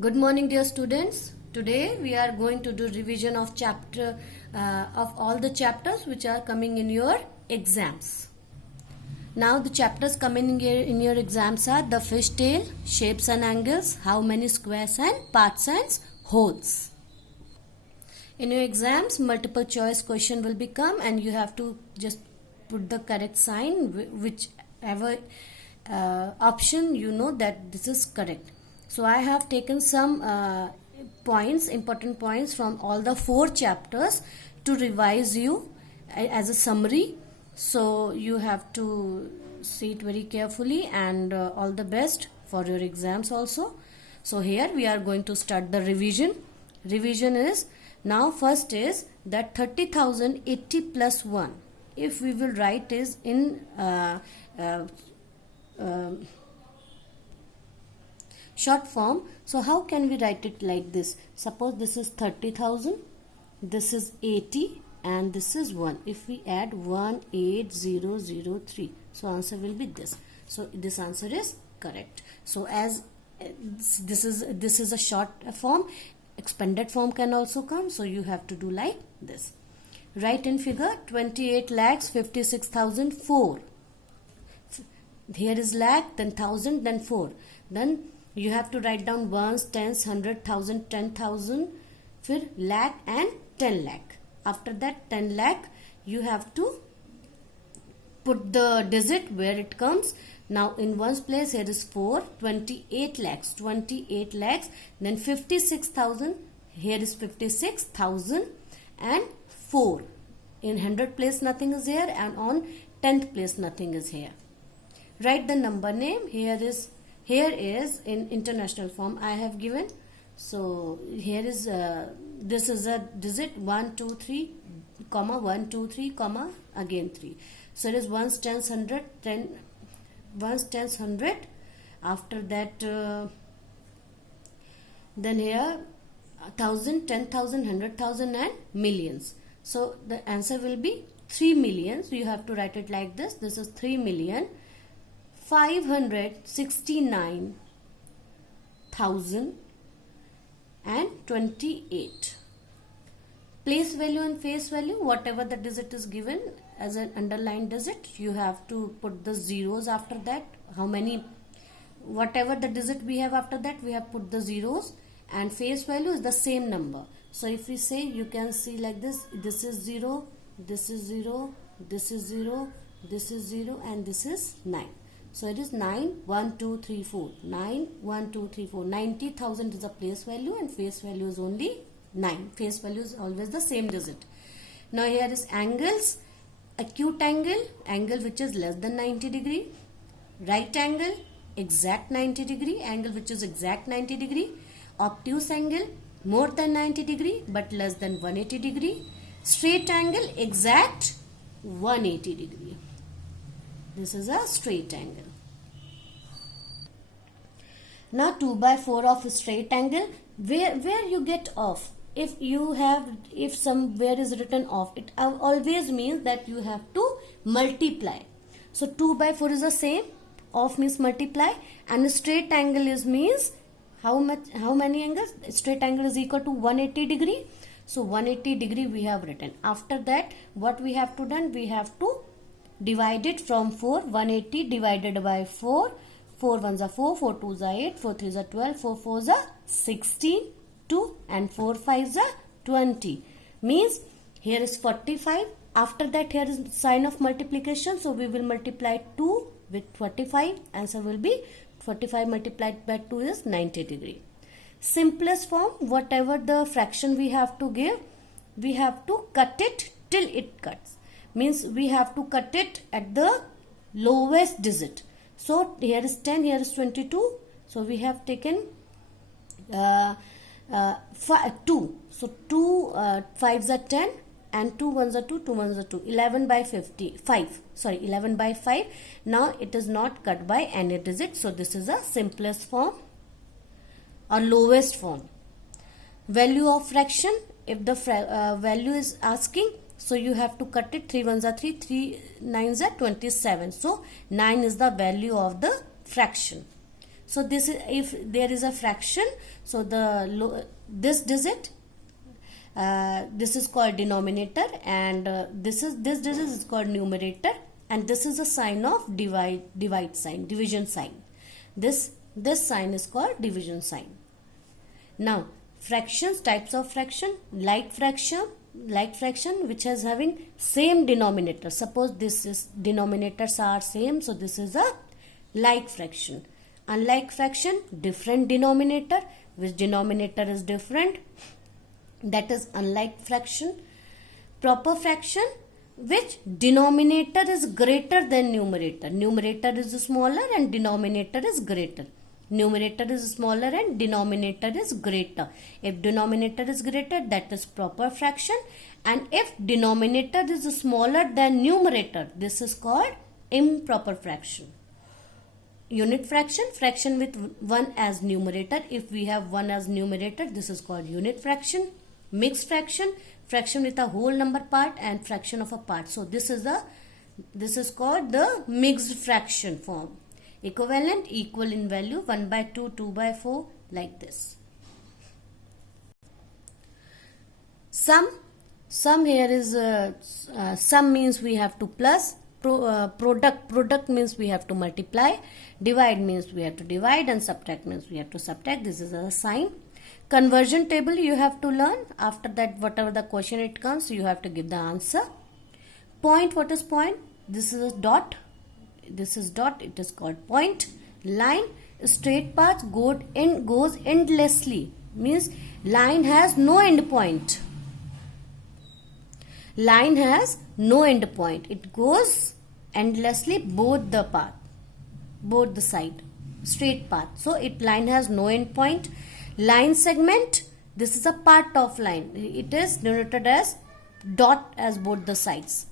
Good morning, dear students. Today we are going to do revision of all the chapters which are coming in your exams. Now the chapters coming in your exams are the fish tail, shapes and angles, how many squares and parts and holes. In your exams, multiple choice question will become, and you have to just put the correct sign, whichever option you know that this is correct. So I have taken some important points from all the 4 chapters to revise you as a summary. So you have to see it very carefully, and all the best for your exams also. So here we are going to start the revision. Revision is, now first is that 30,080 plus 1. If we will write is in short form, so how can we write it like this? Suppose this is 30,000, this is 80, and this is 1. If we add 18003, so answer will be this. So this answer is correct. So as this is a short form, expanded form can also come, so you have to do like this. Write in figure 28,56,004. Here is lakh, then thousand, then 4. Then you have to write down ones, tens, 100, 1000, 10,000, फिर lakh and 10 lakh. After that 10 lakh, you have to put the digit where it comes. Now in one's place here is 4, 28 lakhs, then 56,000, here is 56,000 and 4. In 100 place nothing is here, and on 10th place nothing is here. Write the number name. Here is in international form I have given. So here is this is a digit 1 2 3 comma 1 2 3 comma again 3. So it is ones, tens, 100, 10 ones, tens, 100. After that then here 1,000, 10,000, 100,000 and millions. So the answer will be 3 million. So you have to write it like this. This is 3,569,028. Place value and face value, whatever the digit is given as an underlined digit, you have to put the zeros after that. Whatever the digit we have after that, we have put the zeros, and face value is the same number. So if we say, you can see like this, this is 0, this is 0, this is 0, this is 0, and this is 9. So it is 9, 1, 2, 3, 4. 9, 1, 2, 3, 4. 90,000 is the place value, and face value is only 9. Face value is always the same digit. Now here is angles. Acute angle, angle which is less than 90 degree. Right angle, exact 90 degree, angle which is exact 90 degree. Obtuse angle, more than 90 degree but less than 180 degree. Straight angle, exact 180 degree. This is a straight angle. Now 2 by 4 of a straight angle, where you get off. If somewhere is written off, it always means that you have to multiply. So 2 by 4 is the same. Off means multiply, and straight angle means how many angles? Straight angle is equal to 180 degree. So 180 degree we have written. After that, what we have to done? We have to divide it from 4. 180 divided by 4. 4 ones are 4, 4 twos are 8, 4 threes are 12, 4 fours are 16, 2, and 4 fives are 20. Means here is 45. After that, here is sign of multiplication. So we will multiply 2 with 45. Answer will be 45 multiplied by 2 is 90 degree. Simplest form, whatever the fraction we have to give, we have to cut it till it cuts. Means we have to cut it at the lowest digit. So here is 10, here is 22. So we have taken 2. So 2 5s are 10, and 2 ones are 2, 2 ones are 2. 11 by 11 by 5. Now it is not cut by any digit. So this is a simplest form or lowest form. Value of fraction, if the value is asking, so you have to cut it. 3 ones are 3, 3 9s are 27. So 9 is the value of the fraction. So this is, if there is a fraction, so this digit, this is called denominator, and this digit is called numerator, and this is a sign of divide sign, division sign. This sign is called division sign. Now fractions, types of fraction: like fraction which is having same denominator. Suppose this is denominators are same, so this is a like fraction. Unlike fraction, different denominator, which denominator is different, that is unlike fraction. Proper fraction, which denominator is greater than numerator. Numerator is smaller and denominator is greater. Numerator is smaller and denominator is greater. If denominator is greater, that is proper fraction, and if denominator is smaller than numerator, this is called improper fraction. Unit fraction, fraction with 1 as numerator. If we have 1 as numerator, this is called unit fraction. Mixed fraction, fraction with a whole number part and fraction of a part. So this is called the mixed fraction form. Equivalent, equal in value, 1 by 2, 2 by 4, like this. Sum here is sum means we have to plus. Product means we have to multiply. Divide means we have to divide, and subtract means we have to subtract. This is a sign. Conversion table you have to learn. After that, whatever the question it comes, you have to give the answer. Point, what is point? This is a dot. This is dot, it is called point. Line, straight path goes endlessly, means line has no end point. Line has no end point. It goes endlessly both the path, both the side, straight path. So line has no end point. Line segment, this is a part of line. It is denoted as dot as both the sides.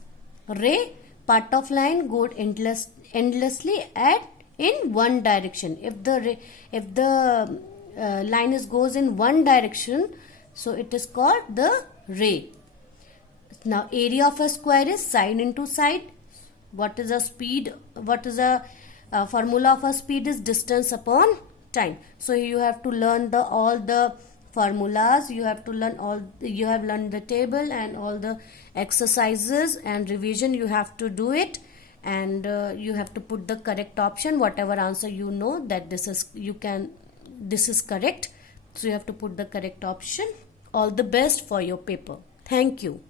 Ray, part of line goes endlessly in one direction. If the line goes in one direction, so it is called the ray. Now area of a square is side into side. What is a speed? What is a formula of a speed is distance upon time. So you have to learn all the formulas. You have to learn you have learned the table and all the exercises and revision. You have to do it, and you have to put the correct option. Whatever answer you know that this is correct. So you have to put the correct option. All the best for your paper. Thank you.